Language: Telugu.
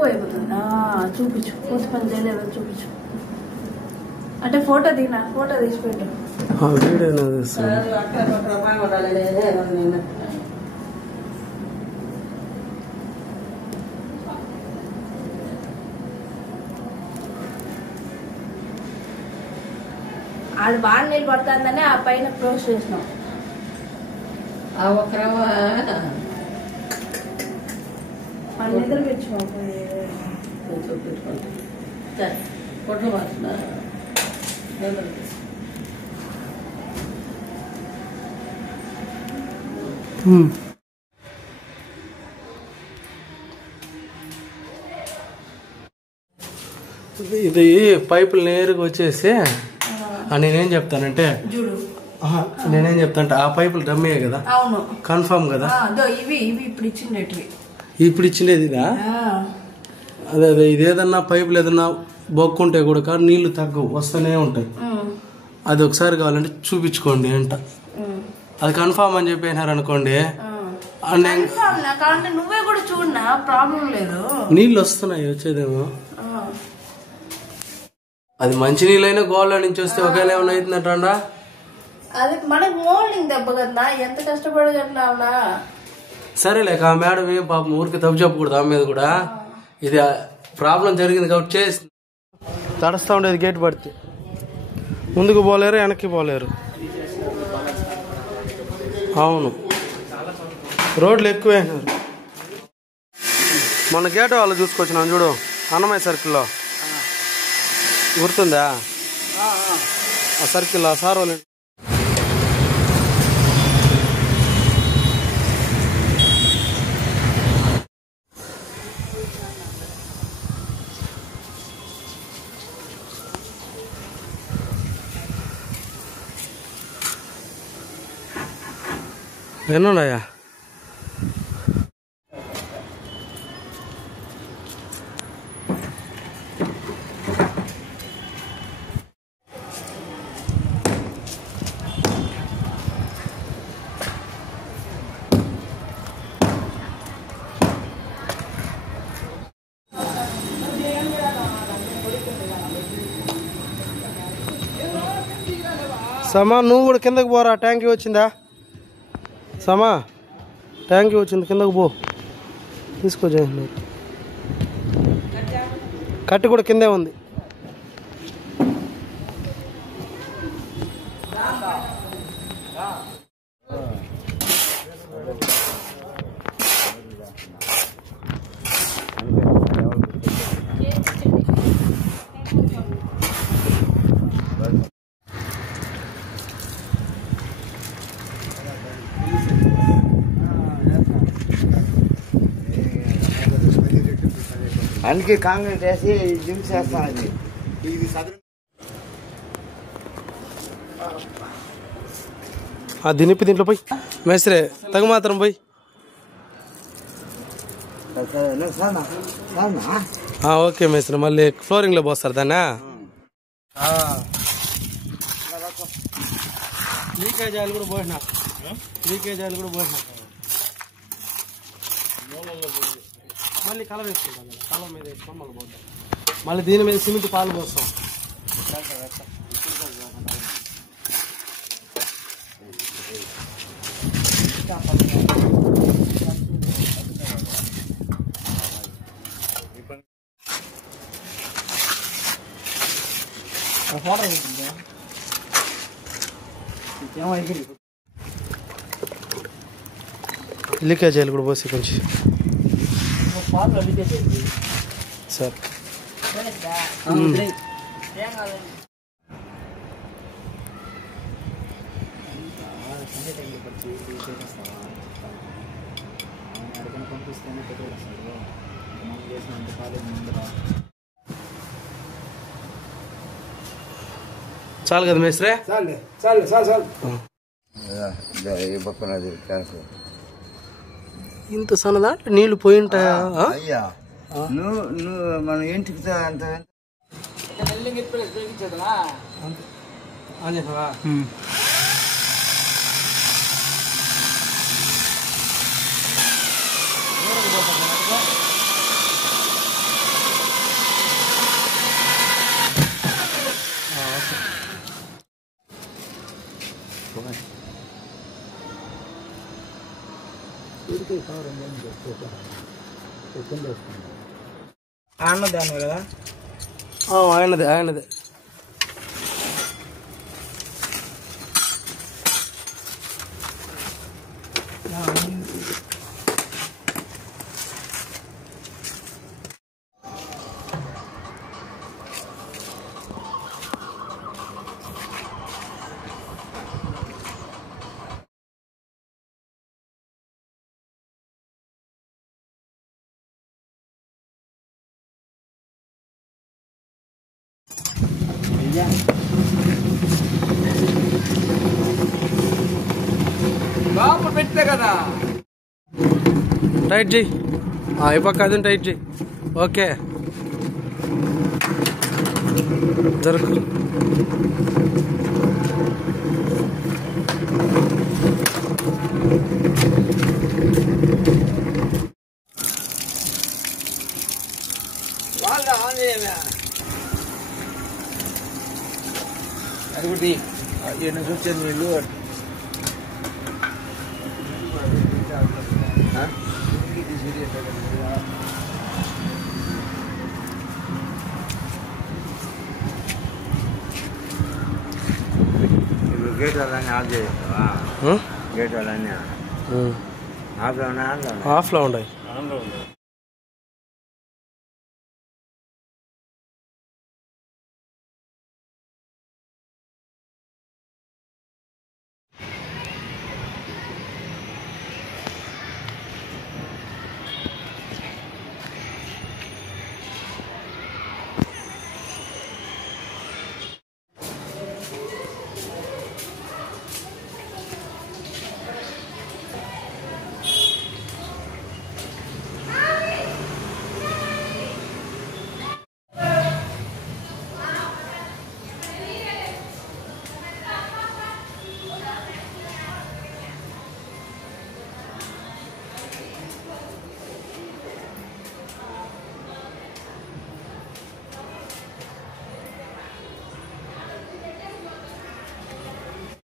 ఎక్కువ అయిపోతుంది. చూపించు, పూర్తి పని చేయలేదు చూపించు. అంటే ఫోటో దిగినా, ఫోటో తీసి పెట్టు. ఆడు బాగా నీళ్ళు పడుతుందని ఆ పైన క్లోజ్ చేసినాం. మన నిద్ర పెట్టుకోండి. ఇది పైపులు నేరుగా వచ్చేసి నేనేం చెప్తానంటే నేనేం చెప్తానంటే ఆ పైపులు డమ్మీ కదా, అవును కన్ఫర్మ్ కదా. ఇవి ఇప్పుడు ఇచ్చిండేటివి, ఇప్పుడు ఇచ్చిండేది ఇదా? అదే అదే, ఇదేదన్నా పైపులు ఏదన్నా బొక్కుంటే కూడా నీళ్లు తగ్గవు, వస్తూనే ఉంటాయి. అది ఒకసారి కావాలంటే చూపించుకోండి అంట. అది కన్ఫర్మ్ అని చెప్పేసినారు అనుకోండి, నువ్వే కూడా చూడనా, ప్రాబ్లం లేదు. నీళ్ళు వస్తున్నాయి, వచ్చేదేమో. అది మంచి నీళ్ళైనా గోళ్ళ నుంచి వస్తే ఒకవేళ ఏమైనా అవుతుందటండా. అది మనకు మోల్డింగ్ దెబ్బ కదా, ఎంత కష్టపడి కట్టినావునా. సరేలేక ఆ మేడం ఏం పాపం ఊరికి తప్పు చెప్పకూడదు ఆమె మీద కూడా. ఇది ప్రాబ్లం జరిగింది కాబట్టి చేసి తడుస్తూ ఉండేది. గేట్ పడితే ముందుకు పోలేరు, వెనక్కి పోలేరు. అవును, రోడ్లు ఎక్కువేసినారు. మన గేట్ వాళ్ళు చూసుకొచ్చినాం చూడు, అన్నమయ్య సర్కిల్లో గుర్తుందా? ఆ సర్కిల్ సార్ వాళ్ళు. ఎన్నున్నాయా? సమా నువ్వు కూడా కిందకు పోరా, ట్యాంక్ వచ్చిందా? సమా ట్యాంక్ వచ్చింది, కిందకు పో, తీసుకో. కట్టి కూడా కిందే ఉంది. అందుకే కాంగ్రెస్ వేసి జిమ్ చేస్తాను. దినిపి దీంట్లో పోయి మేస్త్రే తగు మాత్రం పోయి. ఓకే మేస్త్రి, మళ్ళీ ఫ్లోరింగ్ లో పోస్తారు దాన్ని. లీకేజ్ ఆయిల్ కూడా పోయినా, లీకేజ్ ఆయిల్ కూడా పోయినా. మళ్ళీ కలర్ వేసుకుంటాం కదా, కలర్ మీద వేసుకొని మళ్ళీ పోతాం. మళ్ళీ దీని మీద సిమెంట్ పాలు పోస్తాం. లీకేజ్ ఆయిల్ కూడా పోసి కొంచెం సార్. చాలు కదా మేస్త్రే? ఇంత సన్నదా నీళ్లు పోయింటాయా? నువ్వు మనం ఏంటికి అంత అన్నదాన్ని కదా ఆయనదే బాబు పెట్టే కదా టైట్ చేయి అయిపోక అది టైట్ చేయి ఓకే జరుగు వాళ్ళు ఆంజనేయ అది ఒకటి ఎన్ని చూసాను వీళ్ళు గేట్ వాళ్ళని ఆఫ్ చేస్తావా గేట్ వాళ్ళని ఆఫ్లో ఉన్నాయి ఆఫ్లో ఉన్నాయి